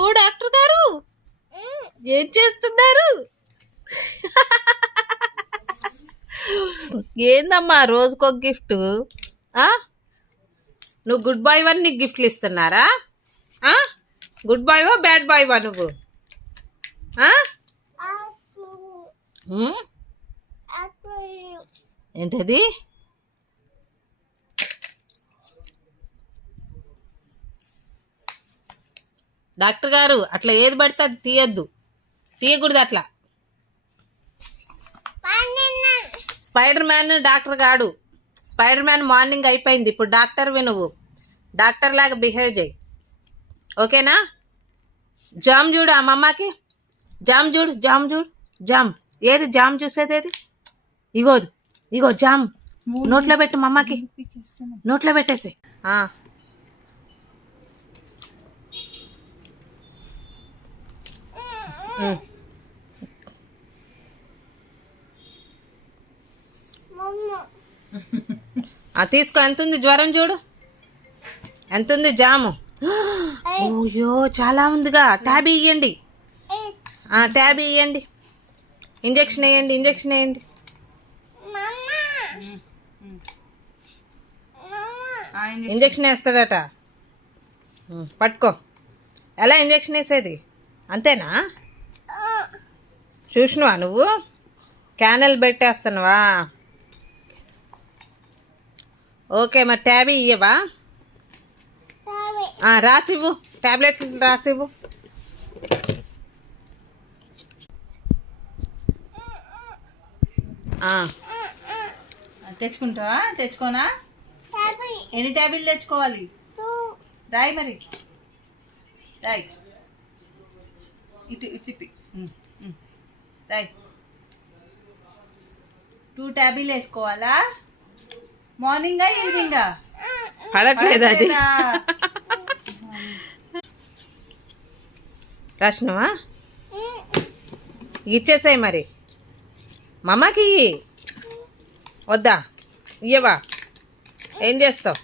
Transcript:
ఓ doctor గారు ఏం చేస్తున్నారు? ఏందమ్మా రోజుకొక గిఫ్ట్? నువ్వు గుడ్ బాయ్ వన్ నీకు గిఫ్ట్లు ఇస్తున్నారా? గుడ్ బాయ్ వా బ్యాడ్ బాయ్ వా నువ్వు? ఏంటది? డాక్టర్ గారు అట్లా ఏది పడితే అది తీయకూడదు అట్లా. స్పైడర్ మ్యాన్ డాక్టర్ గాడు. స్పైడర్ మ్యాన్ మార్నింగ్ అయిపోయింది, ఇప్పుడు డాక్టర్వి నువ్వు. డాక్టర్ లాగా బిహేవ్ చేయి, ఓకేనా? జామ్ చూడు ఆ మమ్మకి, జామ్ చూడు, జామ్ చూడు, జామ్ ఏది? జామ్ చూసేది ఏది? ఇగో జామ్ నోట్లో పెట్టు మమ్మకి, నోట్లో పెట్టేసి. తీసుకో. ఎంత ఉంది జ్వరం చూడు, ఎంత ఉంది జాము. ఓయో చాలా ఉందిగా. ట్యాబ్ ఇవ్వండి, ట్యాబ్ ఇవ్వండి. ఇంజెక్షన్ వేయండి, ఇంజెక్షన్ వేయండి. ఇంజెక్షన్ వేస్తాడట, పట్టుకో. ఎలా ఇంజెక్షన్ వేసేది? అంతేనా? చూసినవా నువ్వు? క్యానల్ పెట్టేస్తున్నావా? ఓకే, మరి ట్యాబీ ఇయ్యవా? రాసివ్వు, ట్యాబ్లెట్లు రాసివ్వు. తెచ్చుకుంటావా? తెచ్చుకోనా? ఎన్ని ట్యాబ్లెట్లు తెచ్చుకోవాలి? రాయి మరి, రాయి. ఇటు తిప్పి రాయి. 2 ట్యాబ్లెట్లు వేసుకోవాలా? మార్నింగా ఈవినింగా? పడట్లేదు అది. రాసినవా? ఇచ్చేసాయి మరి. మమ్మకి వద్దా? ఇయ్యవా? ఏం చేస్తావు?